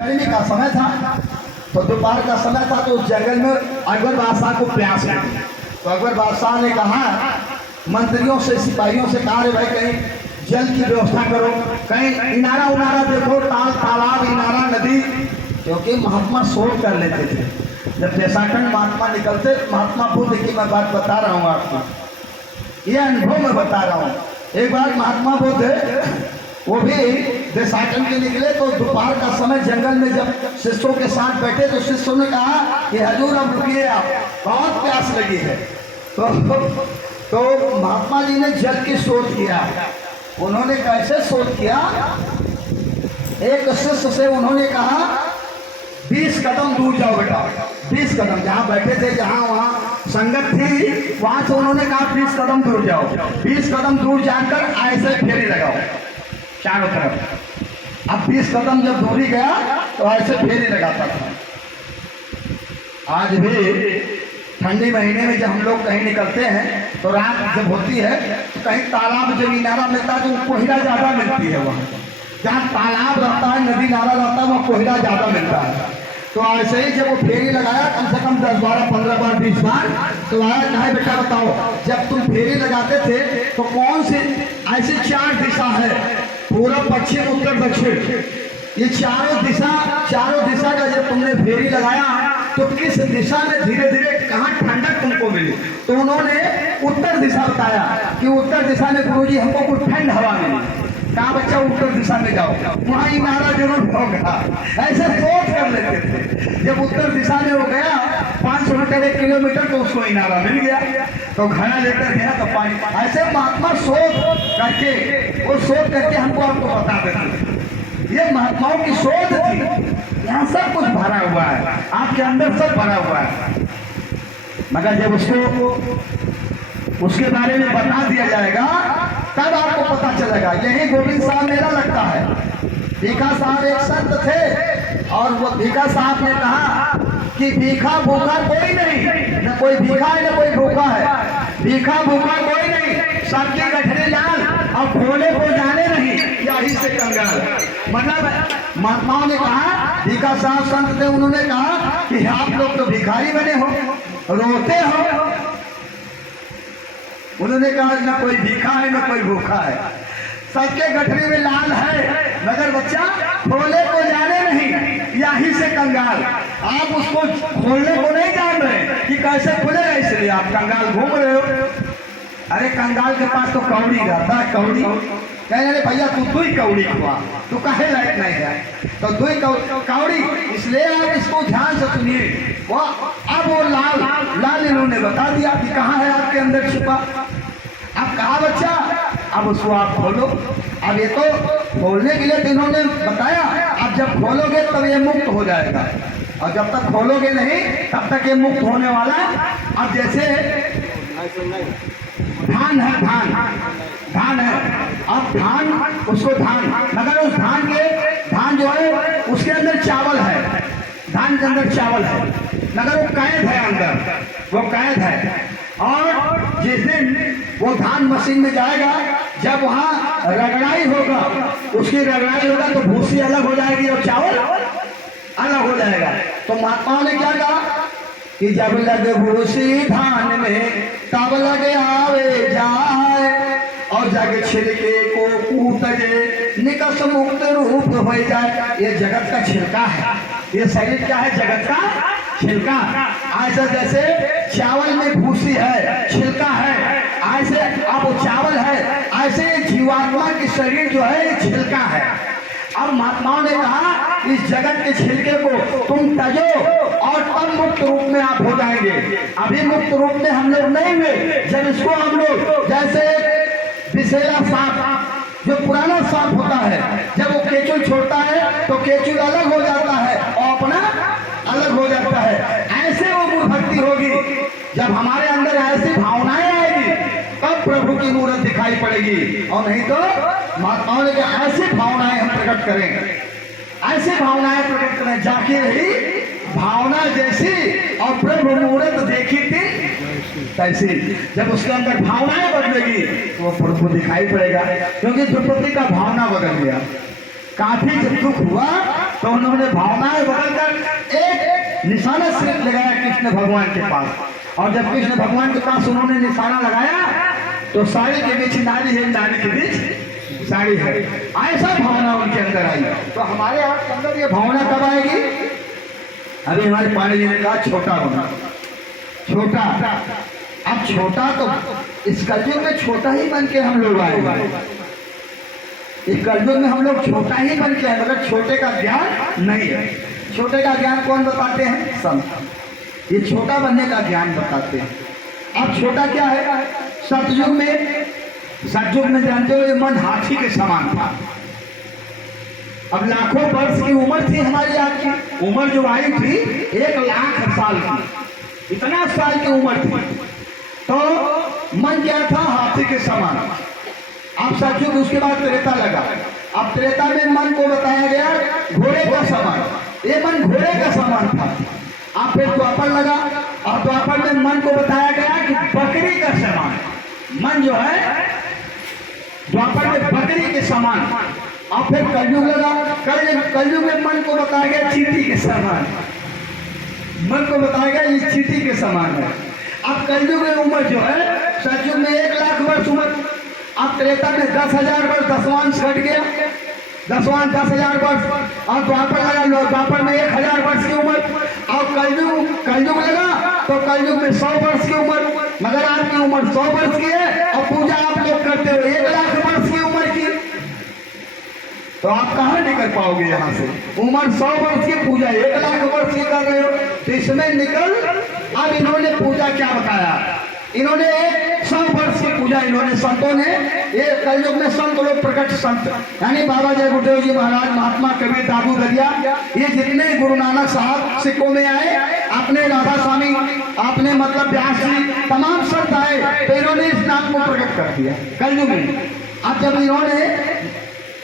गर्मी का समय था तो दोपहर का समय था तो उस जंगल में अकबर बादशाह को प्यास लगी। तो अकबर बादशाह ने कहा मंत्रियों से सिपाहियों से कहा रे भाई कहीं जल की व्यवस्था करो, कहीं इनारा उनारा देखो, तालाब इनारा नदी, क्योंकि महात्मा शोध कर लेते थे। जब देशाखंड महात्मा निकलते, महात्मा बुद्ध की मैं बात बता रहा हूँ आपको, यह अनुभव में बता रहा हूँ। एक बार महात्मा बुद्ध वो भी देशाटन के निकले तो दोपहर का समय जंगल में जब शिष्यों के साथ बैठे तो शिष्यों ने कहा कि हजूर अब रुकिए, आप बहुत प्यास लगी है। तो महात्मा जी ने जल की शोध किया। उन्होंने कैसे शोध किया, एक शिष्य से उन्होंने कहा 20 कदम दूर जाओ बेटा, 20 कदम, जहाँ बैठे थे जहाँ वहाँ संगत थी वहाँ से उन्होंने कहा 20 कदम दूर जाओ। 20 कदम दूर जाकर ऐसे फेरी लगाओ चारों तरफ। अब 20 कदम जब दूरी गया तो ऐसे फेरी लगाता था। आज भी ठंडी महीने में जब हम लोग कहीं निकलते हैं तो रात जब होती है तो कहीं तालाब जब इनारा मिलता है तो कोहिरा ज़्यादा मिलती है। वहाँ जहाँ तालाब रहता है, नदी नारा रहता है, वहाँ कोहिरा ज़्यादा मिलता है। तो ऐसे ही जब वो फेरी लगाया कम से कम 10 बार 15 बार 20 बार, तो आया कहा बेटा बताओ जब तुम फेरी लगाते थे तो कौन सी ऐसी 4 दिशा है, पूरब पश्चिम उत्तर दक्षिण, ये चारों दिशा का जब तुमने फेरी लगाया तो किस दिशा में धीरे धीरे कहाँ ठंडक तुमको मिली? तो उन्होंने उत्तर दिशा बताया कि उत्तर दिशा में गुरुजी हमको कुछ ठंड हवा मिली। कहा बच्चा उत्तर दिशा में जाओ, वहाँ इनारा जरूर होगा। ऐसे सोच कर लेते थे। जब उत्तर दिशा में हो गया 500 मीटर 1 किलोमीटर तो उसको इनारा मिल गया, तो घड़ा लेकर गया तो पानी। ऐसे महात्मा सोच करके हमको आपको बता देते। ये महात्माओं की शोध थी। यहाँ सब कुछ भरा हुआ है, आपके अंदर सब भरा हुआ है, मगर जब उसके बारे में बता दिया जाएगा तब आपको पता चलेगा। यही गोविंद साहब मेला लगता है। भीखा साहब एक संत थे और वो भीखा साहब ने कहा कि भीखा भूखा कोई नहीं, न कोई भीखा है न कोई भूखा है, भीखा भूखा कोई नहीं, सबकी गठरी लाल और भोले को जाने नहीं, यही से कंगाल। मतलब महात्माओं ने कहा, भीखा साहब संत थे, उन्होंने कहा कि आप लोग तो भिखारी बने हो, रोते हो। उन्होंने कहा न कोई भीखा है न कोई भूखा है, सबके गठरी में लाल है, मगर बच्चा भोले को जाने नहीं, यही से कंगाल। आप उसको खोलने को नहीं जान रहे कि कैसे खुलेगा, इसलिए आप कंगाल घूम रहे हो। अरे कंगाल के पास तो कौड़ी रहता है, कौड़ी कह रहे भैया तू ही कौड़ी खुआ, तू काहे लायक नहीं है, तो तू ही कौड़ी। इसलिए आप इसको ध्यान से सुनिए। वो अब वो लाल इन्होंने बता दिया कि कहाँ है आपके अंदर छुपा। अब कहा बच्चा, अब उसको आप खोलो। अब ये तो खोलने के लिए इन्होंने बताया, अब जब खोलोगे तब ये मुक्त हो जाएगा, और जब तक खोलोगे नहीं तब तक ये मुक्त होने वाला। अब जैसे धान है, धान है, अब धान उसको धान, मगर उस धान जो है उसके अंदर चावल है, धान के अंदर चावल है, मगर वो कैद है, अंदर वो कैद है। और जिस दिन वो धान मशीन में जाएगा, जब वहाँ रगड़ाई होगा, उसकी रगड़ाई होगा तो भूसी अलग हो जाएगी और चावल अलग हो जाएगा। तो महात्माओं ने क्या कहा कि जब लगे भूसी धान में तब लगे आवे जाए, और जग छिलके को कूटे निकस मुक्त रूप हो जाए। ये जगत का छिलका है, ये शरीर क्या है, जगत का छिलका। ऐसा जैसे चावल में भूसी है, छिलका है, ऐसे अब वो चावल है, ऐसे जीवात्मा की शरीर जो है ये छिलका है। अब महात्माओं ने कहा इस जगत के छिलके को तुम तजो और तब मुक्त रूप में आप हो जाएंगे। अभी मुक्त रूप में हम लोग नहीं हुए। जब इसको हम लोग जैसे विषैला सांप, जो पुराना सांप होता है, जब वो केचुल छोड़ता है तो केचुल अलग हो जाता है और अपना अलग हो जाता है। ऐसे वो गुरु भक्ति होगी, जब हमारे अंदर ऐसी भावनाएं आएगी तब प्रभु की मूर्त दिखाई पड़ेगी, और नहीं तो महात्माओं ने कहा ऐसी भावनाएं हम प्रकट करें, ऐसी भावनाएं प्रकट करें जाके ही भावना जैसी और प्रभु मूर्त देखी थी तैसी। जब उसके अंदर भावनाएं बदलेगी तो वो प्रभु दिखाई पड़ेगा, क्योंकि द्रौपदी का भावना बदल गया। काफी जब दुख हुआ तो उन्होंने भावनाएं बदलकर एक निशाना सिर्फ लगाया कृष्ण भगवान के पास। और जब कृष्ण भगवान के पास उन्होंने निशाना लगाया तो साड़ी के बीच नारी है, नारी के बीच साड़ी है, ऐसा भावना उनके अंदर आई। तो हमारे आपके अंदर ये भावना कब आएगी? अभी हमारे पांडे जी ने कहा छोटा होना, छोटा। अब छोटा तो इस कलयुग में छोटा ही बन के हम लोग आए, इस कलयुग में हम लोग छोटा ही बन के आए, मगर छोटे का ज्ञान नहीं है। छोटे का ज्ञान कौन बताते हैं? संत। ये छोटा बनने का ज्ञान बताते हैं। अब छोटा क्या है? सतयुग में जानते हो ये मन हाथी के समान था। अब लाखों वर्ष की उम्र थी हमारी, आपकी उम्र जो आई थी 1,00,000 साल की, इतना साल की उम्र थी। तो मन क्या था? हाथी के समान। अब सतयुग, उसके बाद त्रेता लगा। अब त्रेता में मन को बताया गया घोड़े का समान, ये मन घोड़े का समान था। अब फिर द्वापर लगा और द्वापर में मन को बताया गया कि बकरी का समान। मन जो है द्वापर में बकरी के समान। और फिर कलयुग लगा, कलयुग में मन को बताया गया चींटी के समान। मन को बताया गया ये चींटी के समान है। अब कलयुग में उम्र जो है, सतयुग में 1,00,000 वर्ष उम्र, अब त्रेता में 10,000 वर्ष, 10वांश घट गया, 10,000 वर्ष। और द्वापर लगा, द्वापर में 1,000 वर्ष की उम्र। और कलयुग लगा तो कलयुग में 100 वर्ष की उम्र। मगर आपकी उम्र 100 वर्ष की है और पूजा आप लोग करते हो 1,00,000 वर्ष की उम्र की, तो आप कहाँ निकल पाओगे यहाँ से? उम्र 100 वर्ष की, पूजा 1,00,000 वर्ष की कर रहे हो, तो इसमें निकल। अब इन्होंने पूजा क्या बताया? इन्होंने 100 वर्ष की पूजा, इन्होंने संतों ने, ये कलयुग में संत लोग, प्रकट संत यानी बाबा जय गुरुदेव जी महाराज, महात्मा कबीर, दादू दरिया, ये जितने गुरु नानक साहब सिखों में आए, अपने राधा स्वामी, अपने मतलब व्यास जी, तमाम संत आए, तो इन्होंने इस नाम को प्रकट कर दिया कलयुग में। अब जब इन्होंने